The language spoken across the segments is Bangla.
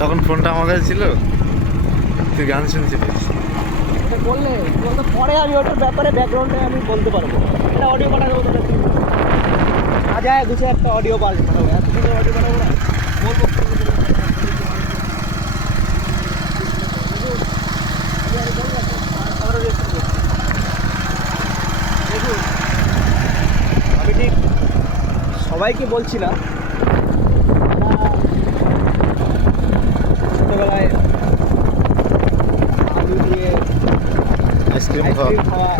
তখন ফোনটা আমার কাছে ছিল, তুই গান শুনছিলিস। এটা বললে বলতে পরে আমি ওটার ব্যাপারে ব্যাকগ্রাউন্ডে আমি বলতে পারবো। এটা অডিও পাঠাবো তোকে, সাজায় গুছিয়ে একটা অডিও পাঠাবো। এত সুন্দর অডিও পাঠাবো না, বলবো। দেখুন, আমি ঠিক সবাইকে বলছি না, ছোটোবেলায় আলু দিয়ে আইসক্রিম আইসক্রিম খাওয়া,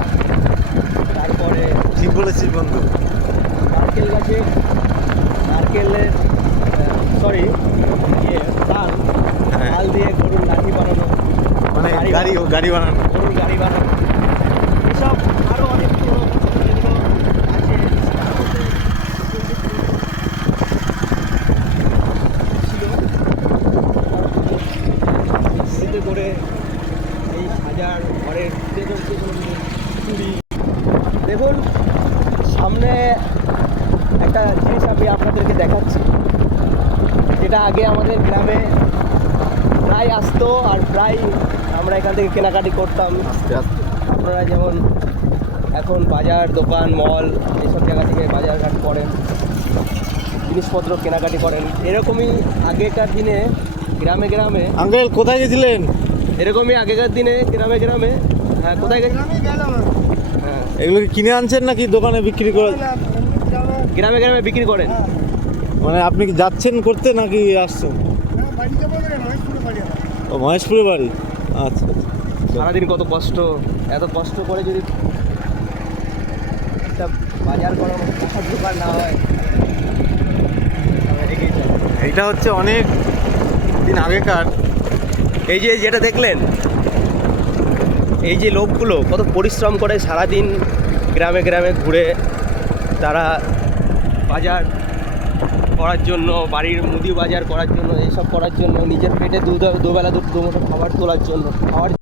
তারপরে ঠিক বলেছিস বন্ধু। নারকেল গাছে নারকেলের সরি তাল হ্যাঁ। তাল দিয়ে গরুর লাঠি বানানো, মানে গাড়ি বানানো। গরুর গাড়ি বানানো, এসব আরও অনেক পুরনো যেগুলো আছে তার মধ্যে ছিল এতে করে এই হাজার ঘরের চুরি। দেখুন সামনে একটা জিনিস আমি আপনাদেরকে দেখাচ্ছি, যেটা আগে আমাদের গ্রামে প্রায় আসতো আর প্রায় আমরা এখান থেকে কেনাকাটি করতাম। আস্তে আস্তে আপনারা যেমন এখন বাজার দোকান মল এইসব জায়গা থেকে বাজারঘাট করেন, জিনিসপত্র কেনাকাটি করেন, এরকমই আগেকার দিনে গ্রামে গ্রামে আঙ্কেল কোথায় গেছিলেন? এরকমই আগেকার দিনে গ্রামে গ্রামে হ্যাঁ কোথায় গেছে হ্যাঁ এগুলো কি কিনে আনছেন নাকি দোকানে বিক্রি করে? গ্রামে গ্রামে বিক্রি করেন। মানে আপনি কি যাচ্ছেন করতে নাকি আসছেন? ও মহেশপুরে বাড়ি। আচ্ছা আচ্ছা। সারাদিন কত কষ্ট, এত কষ্ট করে যদি একটা বাজার করার মতো পোশাক দোকান না হয় তাহলে এগিয়ে যাবে। এইটা হচ্ছে অনেক দিন আগেকার। এই যে যেটা দেখলেন, এই যে লোকগুলো কত পরিশ্রম করে সারাদিন গ্রামে গ্রামে ঘুরে তারা বাজার করার জন্য, বাড়ির মুদি বাজার করার জন্য, এইসব করার জন্য, নিজের পেটে দুবেলা দুমুঠো খাবার তোলার জন্য, খাওয়ার